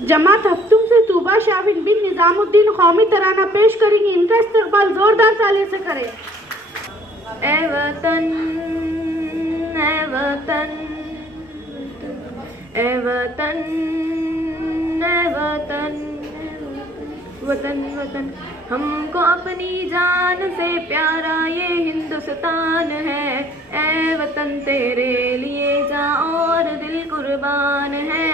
जमात हफ्तुम से तूबा शाबिन बिन निजामुद्दीन कौमी तराना पेश करेंगी। इनका इस्तकबाल जोरदार तालियों से करें। ए वतन, ए वतन, ए वतन, ए वतन, वतन वतन हमको अपनी जान से प्यारा ये हिंदुस्तान है। ए वतन तेरे लिए जान और दिल कुर्बान है।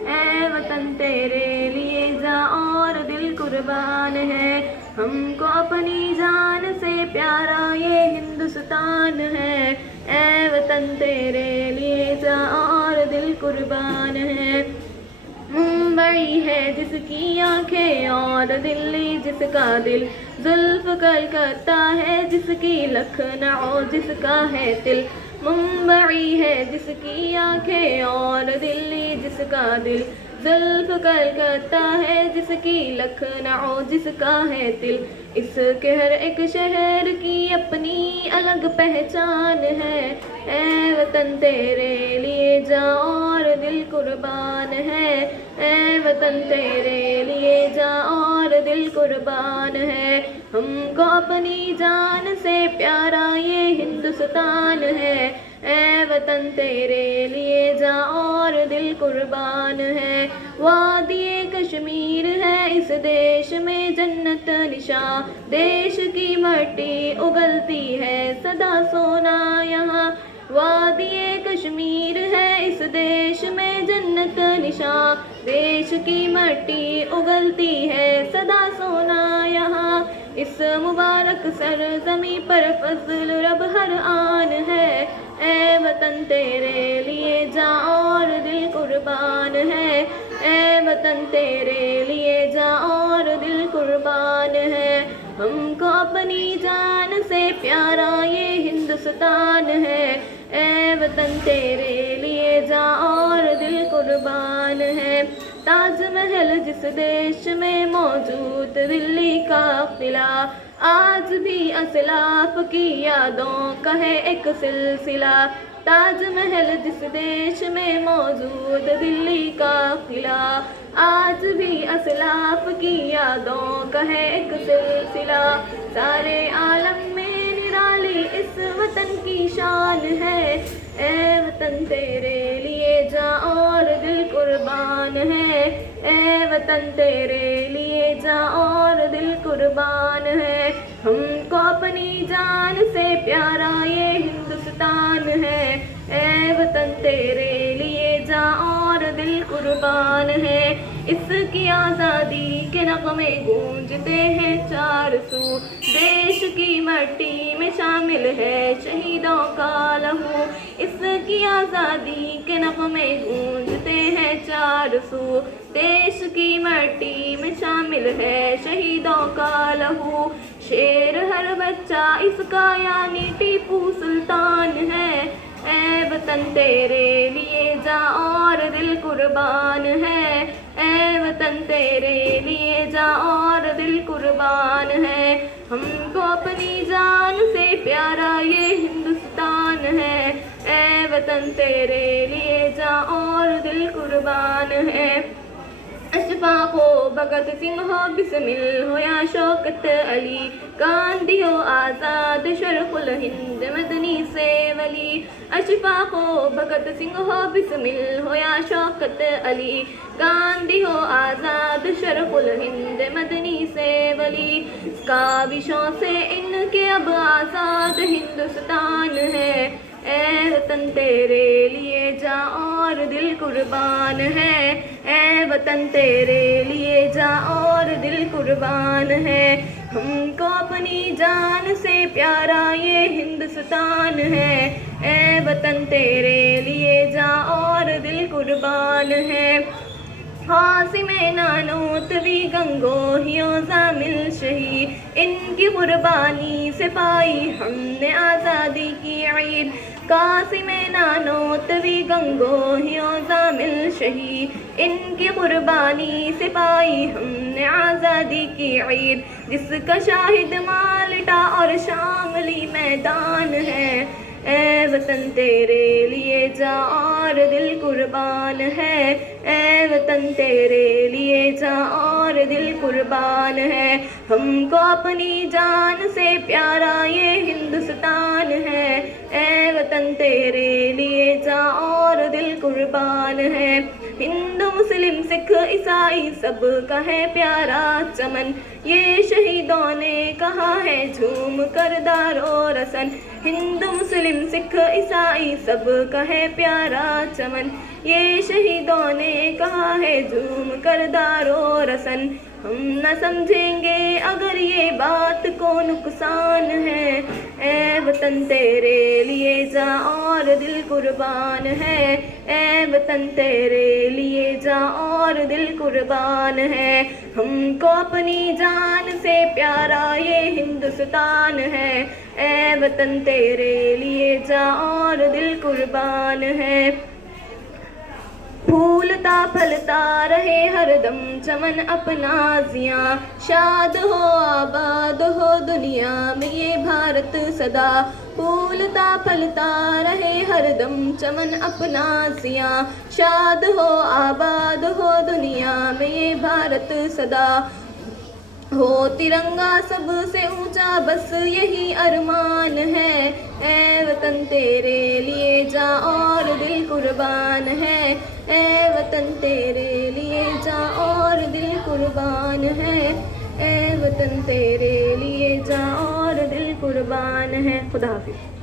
ए वतन तेरे लिए जान और दिल कुर्बान है। हमको अपनी जान से प्यारा ये हिंदुस्तान है। ए वतन तेरे लिए जान और दिल कुर्बान है। मुंबई है जिसकी आंखें और दिल्ली जिसका दिल, जुल्फ कलकत्ता है जिसकी लखनऊ जिसका है दिल। मुंबई है जिसकी आंखें और दिल्ली जिसका दिल, जुल्फ कलकत्ता है जिसकी लखनऊ जिसका है दिल। इसके हर एक शहर की अपनी अलग पहचान है। ए वतन तेरे लिए जान और दिल कुर्बान है। ए वतन तेरे लिए जान और दिल कुर्बान है। हमको अपनी जान से प्यारा ये हिंदुस्तान है। ए वतन तेरे लिए जान और दिल कुर्बान है। वादिए कश्मीर है इस देश में जन्नत निशा, देश की मट्टी उगलती है सदा सोना यहाँ। वादिए कश्मीर है इस देश में जन्नत निशा, देश की मट्टी उगलती है सदा सोना यहाँ। इस मुबारक सरजमी पर फजल रब हर आन है। ए वतन तेरे लिए जान और दिल कुर्बान है। ए वतन तेरे लिए जान और दिल कुर्बान है। हमको अपनी जान से प्यारा ये हिंदुस्तान है। ए वतन तेरे लिए जान और दिल कुर्बान है। ताजमहल जिस देश में मौजूद दिल्ली का किला, आज भी असलाफ की यादों का है एक सिलसिला। ताजमहल जिस देश में मौजूद दिल्ली का किला, आज भी असलाफ की यादों का है एक सिलसिला। सारे आलम में निराली इस वतन की शान है। ए वतन तेरे लिए जान और दिल कुर्बान है। ए वतन तेरे लिए जान और दिल कुर्बान है। हमको अपनी जान से प्यारा ये हिंदुस्तान है। ए वतन तेरे लिए जान और दिल कुर्बान है। इसकी आज़ादी के नग़मे गूंजते हैं चार सू, देश की मट्टी में शामिल है शहीदों का लहू। इसकी आज़ादी के नग़मे गूंजते हैं चार सू, देश की मट्टी में शामिल है शहीदों का लहू। शेर हर बच्चा इसका यानी टीपू सुल्तान है। ए वतन तेरे लिए जान और दिल कुर्बान है। ए वतन तेरे लिए जान और दिल कुर्बान है। हमको अपनी जान से प्यारा ये हिंदुस्तान है। ए वतन तेरे लिए जान और दिल कुर्बान है। अशफाक हो भगत सिंह हो बिस्मिल हो या शौकत अली, गांधी हो आज़ाद शरफुल हिंद मदनी से वली। अशफाक हो भगत सिंह हो बिस्मिल हो या शौकत अली, गांधी हो आज़ाद शरफुल हिंद मदनी से वली। काविशों से इनके अब आज़ाद हिंदुस्तान है। ए वतन तेरे लिए जान और दिल कुर्बान है। ए वतन तेरे लिए जान और दिल कुर्बान है। हमको अपनी जान से प्यारा ये हिंदुस्तान है। ए वतन तेरे लिए जान और दिल कुर्बान है। हासिम नानोतवी गंगोहियों जामिल शहीद, इनकी कुर्बानी से पाई हमने आज़ादी की ईद। कासिम नानोतवी गंगोहियों जामिल शहीद, इनकी कुर्बानी से पाई हमने आज़ादी की ईद। जिसका शाहिद माल्टा और शामली मैदान है। ए वतन तेरे लिए जान और दिल कुर्बान है। ए वतन तेरे लिए कुर्बान है। हमको अपनी जान से प्यारा ये हिंदुस्तान है, ऐ वतन तेरे लिए जान और दिल कुर्बान है। हिंदू मुस्लिम सिख ईसाई सबका है प्यारा चमन, ये शहीदों ने कहा है झूम कर दारो रसन। हिंदू मुस्लिम सिख ईसाई सबका है प्यारा चमन, ये शहीदों ने कहा है झूम कर दारो रसन। हम न समझेंगे अगर ये बात को नुकसान है, ऐ वतन तेरे लिए जान और दिल कुर्बान है। ऐ वतन तेरे लिए जान और दिल कुर्बान है। हमको अपनी जान से प्यारा ये हिंदुस्तान है, ऐ वतन तेरे लिए जान और दिल कुर्बान है। फूलता फलता रहे हरदम चमन अपना जियां, शाद हो आबाद हो दुनिया में ये भारत सदा। फूलता फलता रहे हरदम चमन अपना जियां, शाद हो आबाद हो दुनिया में ये भारत सदा। हो तिरंगा सबसे ऊंचा बस यही अरमान है, ऐ वतन तेरे लिए जान और दिल कुर्बान है। ऐ वतन तेरे लिए जान और दिल कुर्बान है, ऐ वतन तेरे लिए जान और दिल कुर्बान है। खुदा हाफिज़।